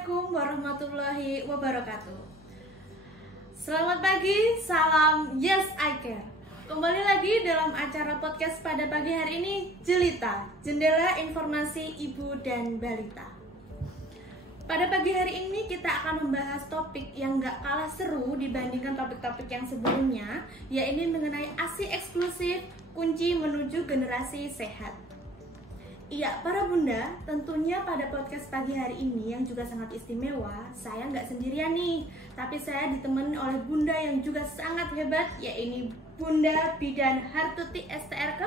Assalamualaikum warahmatullahi wabarakatuh. Selamat pagi, salam Yes I Care. Kembali lagi dalam acara podcast pada pagi hari ini, Jelita, Jendela Informasi Ibu dan Balita. Pada pagi hari ini kita akan membahas topik yang gak kalah seru dibandingkan topik-topik yang sebelumnya, yaitu mengenai ASI eksklusif, kunci menuju generasi sehat. Iya, para bunda, tentunya pada podcast pagi hari ini yang juga sangat istimewa, saya nggak sendirian nih, tapi saya ditemani oleh bunda yang juga sangat hebat, yaitu Bunda Bidan Hartuti STRK,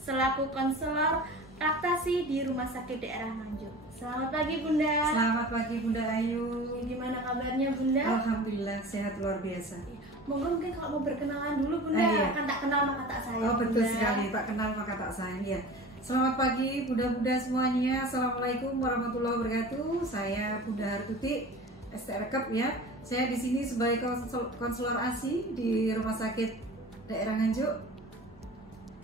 selaku konselor laktasi di Rumah Sakit Daerah Nganjuk. Selamat pagi bunda. Selamat pagi Bunda Ayu. Gimana kabarnya bunda? Alhamdulillah sehat luar biasa. Mungkin kalau mau berkenalan dulu bunda, iya. Kan tak kenal maka tak sayang. Oh betul bunda. sekali, tak kenal maka tak sayang ya. Selamat pagi bunda-bunda semuanya. Assalamualaikum warahmatullahi wabarakatuh. Saya Bunda Hartuti STRK ya. Saya di sini sebagai konselor ASI di Rumah Sakit Daerah Nganjuk.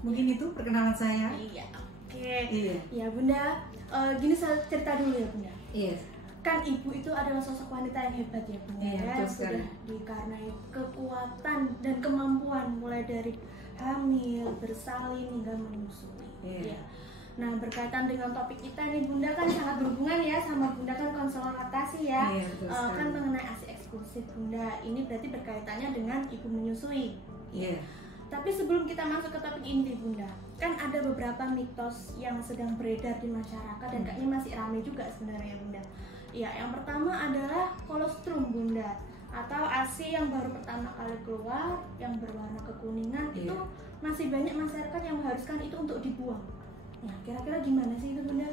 Mungkin itu perkenalan saya. Iya, oke. Iya. Ya bunda, gini saya cerita dulu ya bunda. Iya. Kan ibu itu adalah sosok wanita yang hebat ya bunda. Iya, betul sekali. Sudah dikarnai kekuatan dan kemampuan mulai dari hamil, bersalin hingga menyusui. Iya. Ya. Nah berkaitan dengan topik kita nih bunda kan sangat berhubungan ya sama bunda kan konselor laktasi ya. Iya, betul sekali. Kan mengenai ASI eksklusif bunda. Ini berarti berkaitannya dengan ibu menyusui. Iya. Tapi sebelum kita masuk ke topik inti bunda, kan ada beberapa mitos yang sedang beredar di masyarakat dan kayaknya masih ramai juga sebenarnya bunda. Ya, yang pertama adalah kolostrum bunda, atau ASI yang baru pertama kali keluar yang berwarna kekuningan. Iya. Itu masih banyak masyarakat yang mengharuskan itu untuk dibuang. Nah, kira-kira gimana sih itu bunda?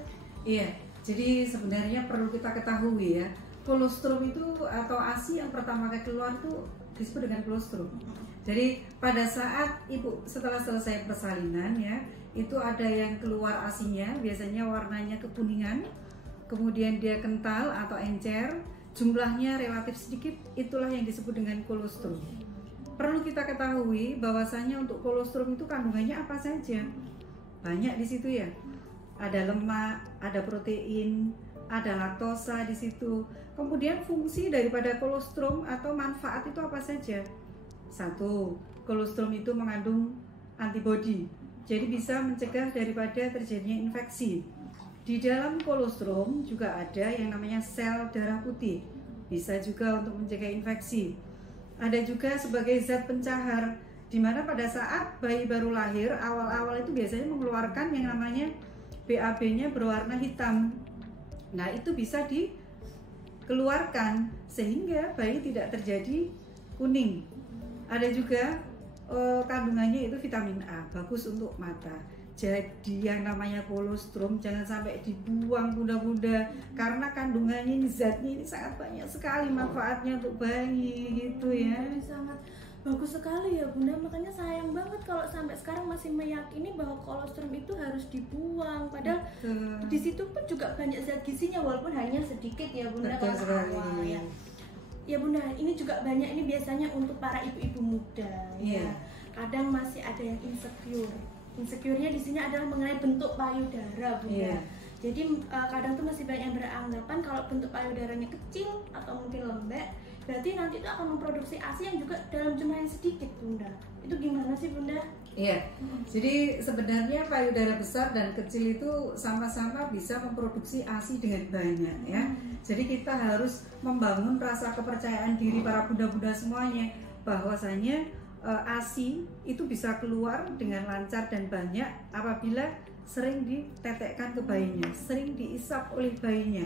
Iya, jadi sebenarnya perlu kita ketahui ya, kolostrum itu atau ASI yang pertama kali keluar itu disebut dengan kolostrum. Jadi pada saat ibu setelah selesai persalinan ya, itu ada yang keluar ASI-nya, biasanya warnanya kekuningan, kemudian dia kental atau encer, jumlahnya relatif sedikit, itulah yang disebut dengan kolostrum. Perlu kita ketahui bahwasanya untuk kolostrum itu kandungannya apa saja. Banyak di situ ya. Ada lemak, ada protein, ada laktosa di situ. Kemudian fungsi daripada kolostrum atau manfaat itu apa saja? Satu, kolostrum itu mengandung antibodi. Jadi bisa mencegah daripada terjadinya infeksi. Di dalam kolostrum juga ada yang namanya sel darah putih. Bisa juga untuk mencegah infeksi. Ada juga sebagai zat pencahar, di mana pada saat bayi baru lahir, awal-awal itu biasanya mengeluarkan yang namanya BAB-nya berwarna hitam. Nah, itu bisa dikeluarkan sehingga bayi tidak terjadi kuning. Ada juga kandungannya itu vitamin A, bagus untuk mata. Jadi yang namanya kolostrum jangan sampai dibuang bunda-bunda, karena kandungannya ini zatnya ini sangat banyak sekali manfaatnya untuk bayi gitu ya. Sangat bagus sekali ya bunda, makanya sayang banget kalau sampai sekarang masih meyakini bahwa kolostrum itu harus dibuang, padahal di situ pun juga banyak zat gizinya walaupun hanya sedikit ya bunda. Betul kalau sekali. awal ya. Ya bunda, ini juga banyak, ini biasanya untuk para ibu-ibu muda ya. Kadang masih ada yang insecure. Insecure-nya di sini adalah mengenai bentuk payudara bunda. Jadi kadang tuh masih banyak yang beranggapan kalau bentuk payudaranya kecil atau mungkin lembek, berarti nanti itu akan memproduksi ASI yang juga dalam jumlah yang sedikit bunda. Itu gimana sih bunda? Iya, jadi sebenarnya payudara besar dan kecil itu sama-sama bisa memproduksi ASI dengan banyak ya. Jadi kita harus membangun rasa kepercayaan diri para bunda-bunda semuanya bahwasanya ASI itu bisa keluar dengan lancar dan banyak apabila sering ditetekkan ke bayinya, sering diisap oleh bayinya.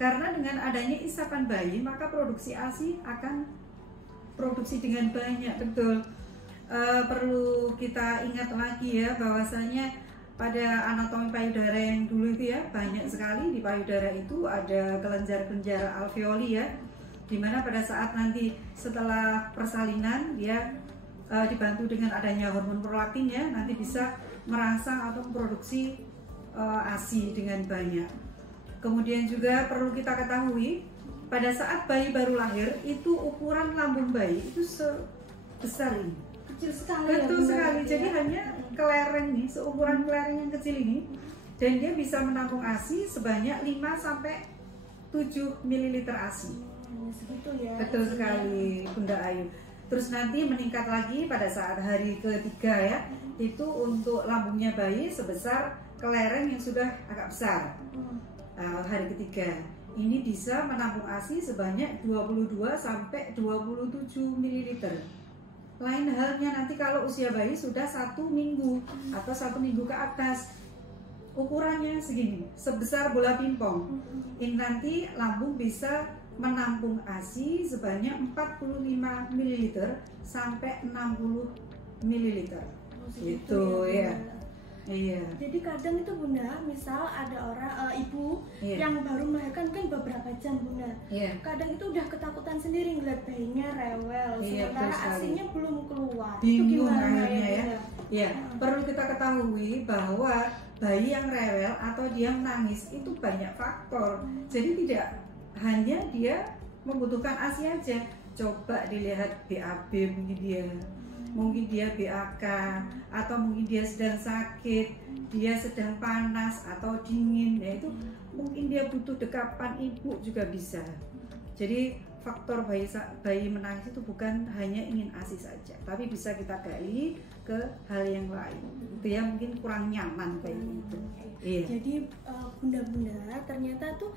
Karena dengan adanya isapan bayi, maka produksi ASI akan produksi dengan banyak, betul. Perlu kita ingat lagi ya bahwasanya pada anatomi payudara yang dulu itu ya, banyak sekali di payudara itu ada kelenjar-kelenjar alveoli ya, dimana pada saat nanti setelah persalinan ya dibantu dengan adanya hormon prolaktin ya, nanti bisa merangsang atau memproduksi ASI dengan banyak. Kemudian juga perlu kita ketahui pada saat bayi baru lahir itu ukuran lambung bayi itu sebesar ini, Kecil sekali. betul ya, sekali. bunda, Jadi ya. hanya kelereng nih, seukuran kelereng yang kecil ini, dan dia bisa menampung ASI sebanyak 5 sampai 7 ml ASI. Segitu ya. Betul sekali Bunda Ayu. Terus nanti meningkat lagi pada saat hari ketiga ya, itu untuk lambungnya bayi sebesar kelereng yang sudah agak besar. Hari ketiga ini bisa menampung ASI sebanyak 22 sampai 27 ml. Lain halnya nanti kalau usia bayi sudah 1 minggu atau 1 minggu ke atas, ukurannya segini, sebesar bola pingpong. Ini nanti lambung bisa menampung ASI sebanyak 45 ml sampai 60 ml. Gitu ya. Iya. Jadi kadang itu Bunda, misal ada orang ibu yang baru melahirkan kan beberapa jam Bunda. Kadang itu udah ketakutan sendiri ngeliat bayinya rewel, sementara ASI-nya belum keluar. Bingung itu gimana akhirnya ya? Perlu kita ketahui bahwa bayi yang rewel atau dia menangis itu banyak faktor. Jadi tidak hanya dia membutuhkan ASI aja. Coba dilihat BAB mungkin dia BAK, atau mungkin dia sedang sakit, dia sedang panas atau dingin, ya itu mungkin dia butuh dekapan ibu juga bisa. Jadi faktor bayi menangis itu bukan hanya ingin ASI saja, tapi bisa kita gali ke hal yang lain. Itu ya mungkin kurang nyaman bayi itu. Jadi bunda-bunda ternyata tuh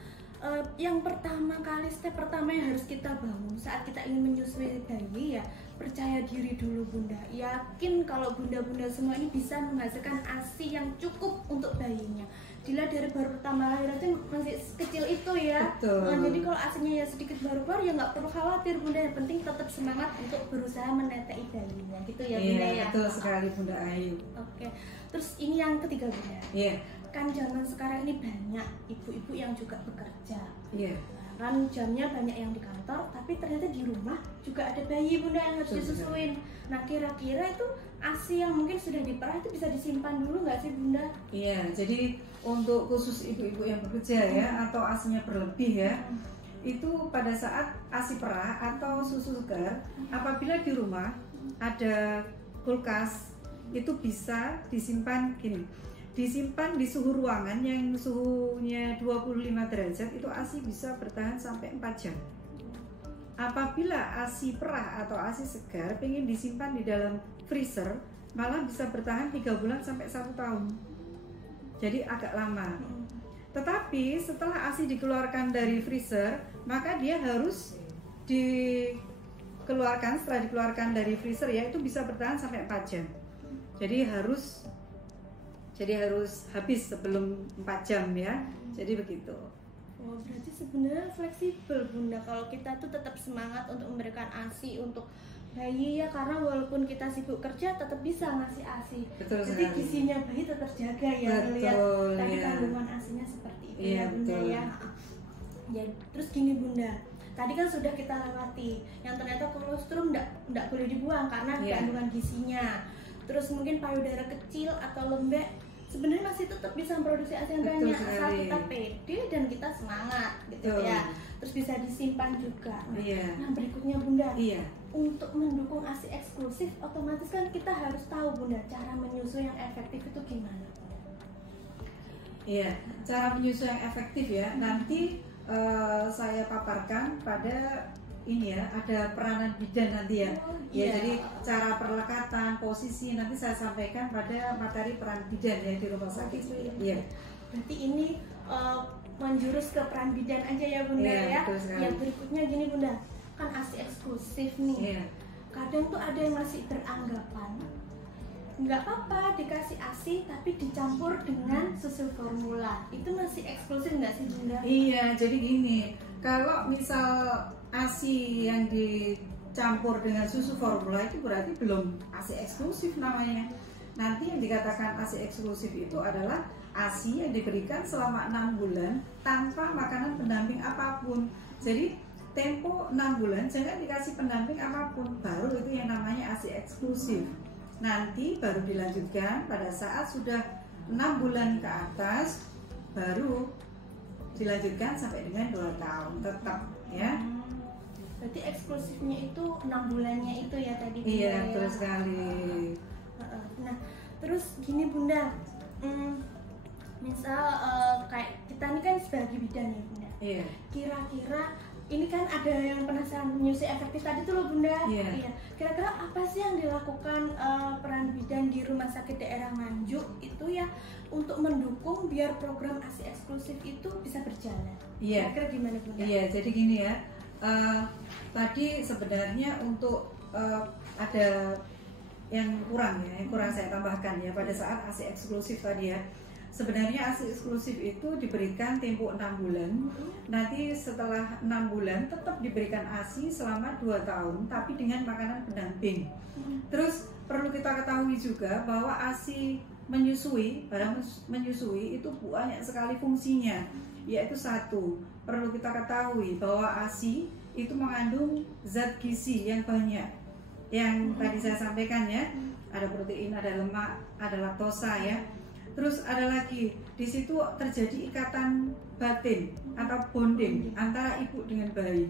yang pertama kali, step pertama yang harus kita bangun saat kita ingin menyusui bayi ya, percaya diri dulu Bunda. Yakin kalau bunda-bunda semua ini bisa menghasilkan ASI yang cukup untuk bayinya. Dilihat dari baru pertama lahir aja masih kecil itu ya. Jadi kalau ASInya ya sedikit baru-baru ya nggak perlu khawatir Bunda. Yang penting tetap semangat untuk berusaha menetei bayinya gitu ya Bunda ya. Betul sekali Bunda Ayu. Oke. Terus ini yang ketiga Bunda. Kan zaman sekarang ini banyak ibu-ibu yang juga bekerja. Kan jamnya banyak yang di kantor, tapi ternyata di rumah juga ada bayi Bunda yang harus disusuin. Nah kira-kira itu ASI yang mungkin sudah diperah itu bisa disimpan dulu nggak sih Bunda? Jadi untuk khusus ibu-ibu yang bekerja ya, atau ASInya berlebih ya, itu pada saat ASI perah atau susu segar, apabila di rumah ada kulkas, itu bisa disimpan gini. Disimpan di suhu ruangan yang suhunya 25 derajat, itu ASI bisa bertahan sampai 4 jam. Apabila ASI perah atau ASI segar pengen disimpan di dalam freezer, malah bisa bertahan 3 bulan sampai 1 tahun. Jadi agak lama. Tetapi setelah ASI dikeluarkan dari freezer, maka dia harus dikeluarkan, setelah dikeluarkan dari freezer ya, itu bisa bertahan sampai 4 jam. Jadi harus habis sebelum 4 jam ya. Jadi begitu. Oh, berarti sebenarnya fleksibel Bunda kalau kita tuh tetap semangat untuk memberikan ASI untuk bayi ya, karena walaupun kita sibuk kerja tetap bisa ngasih ASI. Jadi gizinya bayi tetap jaga ya, melihat tadi kandungan ASInya seperti itu ya Bunda ya. Terus gini Bunda, tadi kan sudah kita lewati yang ternyata kolostrum enggak boleh dibuang karena kandungan gizinya. Terus mungkin payudara kecil atau lembek sebenarnya masih tetap bisa memproduksi ASI yang banyak asal kita pede dan kita semangat gitu ya. Terus bisa disimpan juga. Nah berikutnya Bunda, untuk mendukung ASI eksklusif otomatis kan kita harus tahu Bunda cara menyusui yang efektif itu gimana. Cara menyusui yang efektif ya nanti saya paparkan pada ini ya, ada peranan bidan nanti ya. Jadi cara perlekatan, posisi nanti saya sampaikan pada materi peran bidan ya di rumah sakit. Berarti ini menjurus ke peran bidan aja ya Bunda ya. Yang berikutnya gini Bunda, kan ASI eksklusif nih. Kadang tuh ada yang masih beranggapan nggak apa-apa dikasih ASI tapi dicampur dengan susu formula, itu masih eksklusif nggak sih Bunda? Jadi gini, kalau misal ASI yang dicampur dengan susu formula itu berarti belum ASI eksklusif namanya. Nanti yang dikatakan ASI eksklusif itu adalah ASI yang diberikan selama 6 bulan tanpa makanan pendamping apapun. Jadi tempo 6 bulan jangan dikasih pendamping apapun, baru itu yang namanya ASI eksklusif. Nanti baru dilanjutkan pada saat sudah 6 bulan ke atas, baru dilanjutkan sampai dengan 2 tahun tetap ya. Berarti eksklusifnya itu 6 bulannya itu ya tadi. Betul sekali. Nah terus gini Bunda, misal kayak kita ini kan sebagai bidan ya Bunda, Iya. Kira-kira ini kan ada yang penasaran menyusui efektif tadi tuh loh Bunda. Iya. Kira-kira apa sih yang dilakukan peran bidan di rumah sakit daerah Nganjuk itu ya untuk mendukung biar program ASI eksklusif itu bisa berjalan? Iya. Kira-kira gimana Bunda? Iya, jadi gini ya. Tadi sebenarnya untuk ada yang kurang ya, yang kurang saya tambahkan ya pada saat ASI eksklusif tadi ya. Sebenarnya ASI eksklusif itu diberikan tempo 6 bulan. Nanti setelah 6 bulan tetap diberikan ASI selama 2 tahun, tapi dengan makanan pendamping. Terus perlu kita ketahui juga bahwa ASI menyusui, barang menyusui itu banyak sekali fungsinya. Yaitu satu, perlu kita ketahui bahwa ASI itu mengandung zat gizi yang banyak. Yang tadi saya sampaikan ya, ada protein, ada lemak, ada laktosa ya. Terus ada lagi, di situ terjadi ikatan batin atau bonding antara ibu dengan bayi.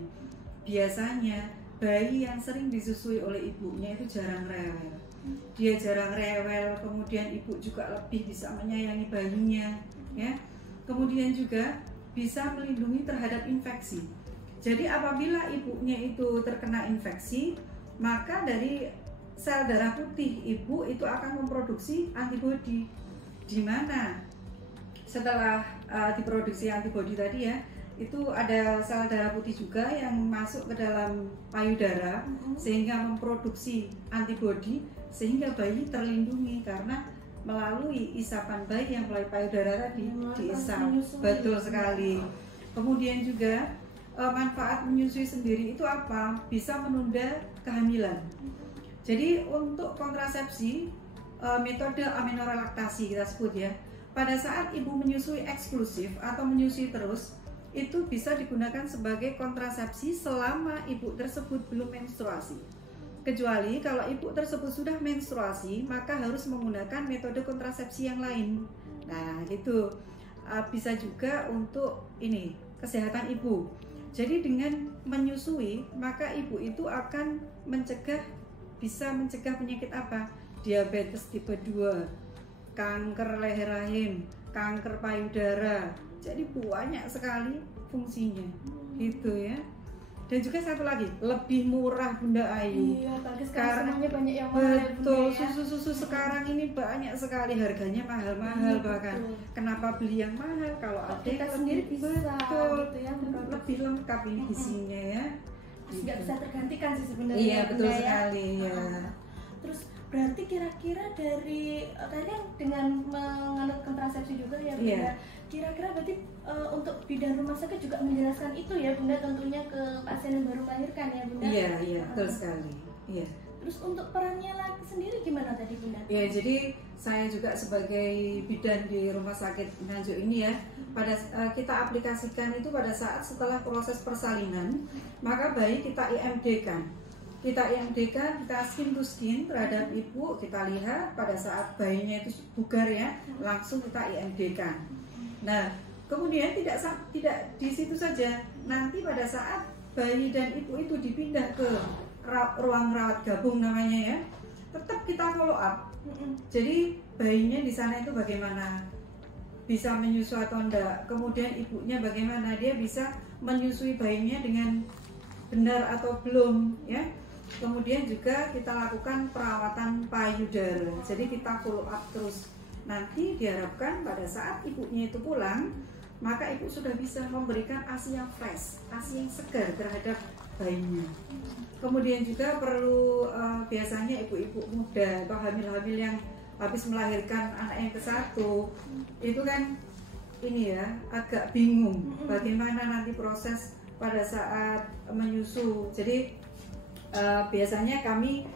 Biasanya bayi yang sering disusui oleh ibunya itu jarang rewel. Dia jarang rewel, kemudian ibu juga lebih bisa menyayangi bayinya, ya. Kemudian juga bisa melindungi terhadap infeksi. Jadi apabila ibunya itu terkena infeksi, maka dari sel darah putih ibu itu akan memproduksi antibodi. Di mana setelah diproduksi antibodi tadi ya, itu ada sel darah putih juga yang masuk ke dalam payudara sehingga memproduksi antibodi sehingga bayi terlindungi karena melalui isapan bayi yang melalui payudara tadi diisap. Betul sekali. Kemudian juga manfaat menyusui sendiri itu apa? Bisa menunda kehamilan. Jadi untuk kontrasepsi metode aminorelaktasi kita sebut ya, pada saat ibu menyusui eksklusif atau menyusui terus itu bisa digunakan sebagai kontrasepsi selama ibu tersebut belum menstruasi. Kecuali kalau ibu tersebut sudah menstruasi, maka harus menggunakan metode kontrasepsi yang lain. Nah itu bisa juga untuk ini kesehatan ibu. Jadi dengan menyusui maka ibu itu akan bisa mencegah penyakit apa? Diabetes tipe 2, kanker leher rahim, kanker payudara. Jadi banyak sekali fungsinya. Gitu ya. Dan juga satu lagi, lebih murah Bunda Ayu. Iya, karena semuanya banyak yang mahal. Betul, susu-susu sekarang ini banyak sekali, harganya mahal-mahal bahkan. Kenapa beli yang mahal kalau ada kita sendiri bisa gitu ya, lebih lengkap ini gizinya ya. Nggak bisa tergantikan sih sebenarnya. Iya, betul sekali ya. Terus berarti kira-kira dari kalian dengan menganut kontrasepsi juga ya Bunda. Iya. Kira-kira berarti untuk bidan rumah sakit juga menjelaskan itu ya Bunda tentunya ke pasien yang baru melahirkan ya Bunda. Iya, betul sekali. Iya. Terus untuk perannya lagi sendiri gimana tadi Bunda? Ya, jadi saya juga sebagai bidan di rumah sakit Nganjuk ini ya, kita aplikasikan itu pada saat setelah proses persalinan, maka bayi kita IMD-kan. Kita skin to skin terhadap ibu, kita lihat pada saat bayinya itu bugar ya, langsung kita IMD-kan. Nah, kemudian tidak di situ saja. Nanti pada saat bayi dan ibu itu dipindah ke ruang rawat gabung namanya ya, tetap kita follow up. Jadi bayinya di sana itu bagaimana, bisa menyusui atau enggak, kemudian ibunya bagaimana, dia bisa menyusui bayinya dengan benar atau belum ya. Kemudian juga kita lakukan perawatan payudara, jadi kita follow up terus. Nanti diharapkan pada saat ibunya itu pulang, maka ibu sudah bisa memberikan ASI yang fresh, ASI yang segar terhadap bayinya. Kemudian juga perlu biasanya ibu-ibu muda atau hamil-hamil yang habis melahirkan anak yang ke-1 itu kan ini ya agak bingung bagaimana nanti proses pada saat menyusu. Jadi biasanya kami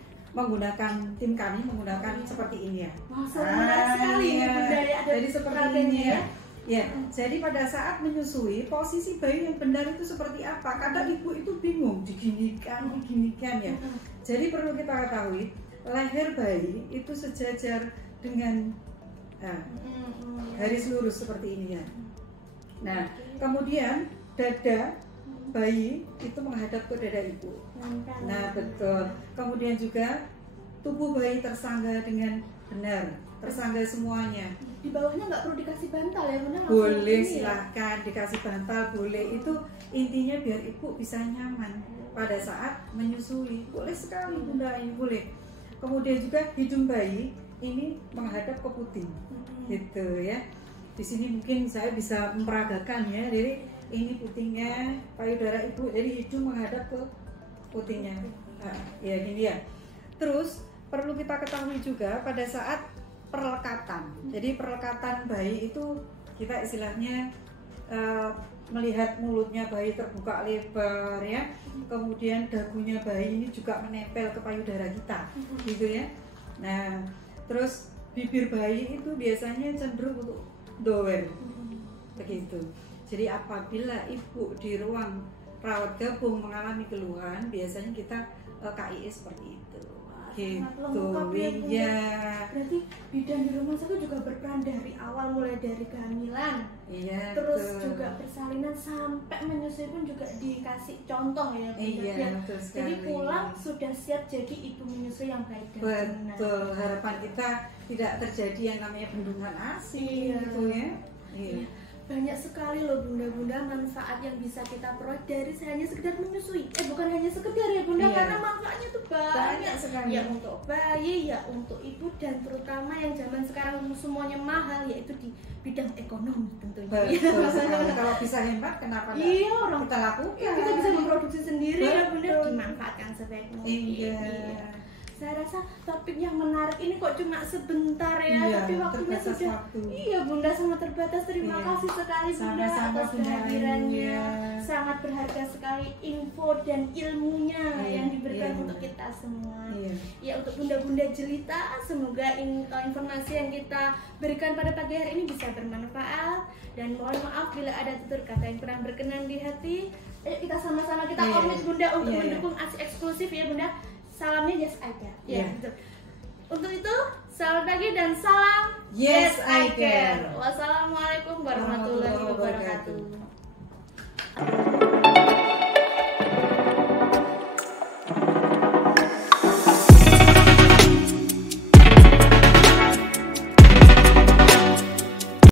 tim kami menggunakan seperti ini ya. Menarik sekali ya. Jadi seperti ini ya. Ya, jadi pada saat menyusui posisi bayi yang benar itu seperti apa? Kadang ibu itu bingung diginikan ya. Jadi perlu kita ketahui leher bayi itu sejajar dengan garis lurus seperti ini ya. Nah, kemudian dada bayi itu menghadap ke dada ibu. Nah, betul. Kemudian juga tubuh bayi tersangga dengan benar. tersanggah semuanya. Di bawahnya nggak perlu dikasih bantal ya Bunda? Boleh, ya? silahkan dikasih bantal, boleh. Itu intinya biar ibu bisa nyaman pada saat menyusui. Boleh sekali Bunda, ini boleh. Kemudian juga hidung bayi ini menghadap ke puting, gitu ya. Di sini mungkin saya bisa memperagakan ya. Jadi ini putingnya, payudara ibu, jadi hidung menghadap ke putingnya. Ya gini ya. Terus perlu kita ketahui juga pada saat perlekatan. Jadi perlekatan bayi itu kita istilahnya melihat mulutnya bayi terbuka lebar ya. Kemudian dagunya bayi ini juga menempel ke payudara kita, gitu ya. Nah, terus bibir bayi itu biasanya cenderung untuk doer, begitu. Jadi apabila ibu di ruang rawat gabung mengalami keluhan, biasanya kita KIE seperti itu. Gitu, ya. Berarti bidan di rumah sakit juga berperan dari awal, mulai dari kehamilan, iya, terus juga persalinan sampai menyusui pun juga dikasih contoh ya Bunda. Iya, betul sekali. Jadi pulang sudah siap jadi ibu menyusui yang baik dan benar. Betul, harapan kita tidak terjadi yang namanya bendungan ASI, gitu ya. Iya. Banyak sekali loh Bunda-Bunda manfaat yang bisa kita peroleh dari hanya sekedar menyusui. Bukan hanya sekedar ya Bunda, karena manfaatnya tuh banyak sekali. Ya untuk bayi, ya untuk ibu, dan terutama yang zaman sekarang semuanya mahal, yaitu di bidang ekonomi tentunya. Betul sekali. Kalau bisa hemat, kenapa orang kita lakukan? Kita bisa memproduksi sendiri ya Bunda, dimanfaatkan sebaik mungkin. Iya. Saya rasa topik yang menarik ini kok cuma sebentar ya, tapi waktunya sudah Iya Bunda, sangat terbatas. Terima kasih sekali Bunda atas kehadirannya. Sangat berharga sekali info dan ilmunya yang diberikan untuk kita semua. Ya, untuk Bunda-Bunda jelita, semoga informasi yang kita berikan pada pagi hari ini bisa bermanfaat, dan mohon maaf bila ada tutur kata yang kurang berkenan di hati. Ayo kita sama-sama kita komit Bunda untuk mendukung aksi eksklusif ya Bunda. Salamnya Yes I Care. Ya, betul. Untuk itu, selamat pagi dan salam Yes I Care. Wassalamualaikum warahmatullahi wabarakatuh.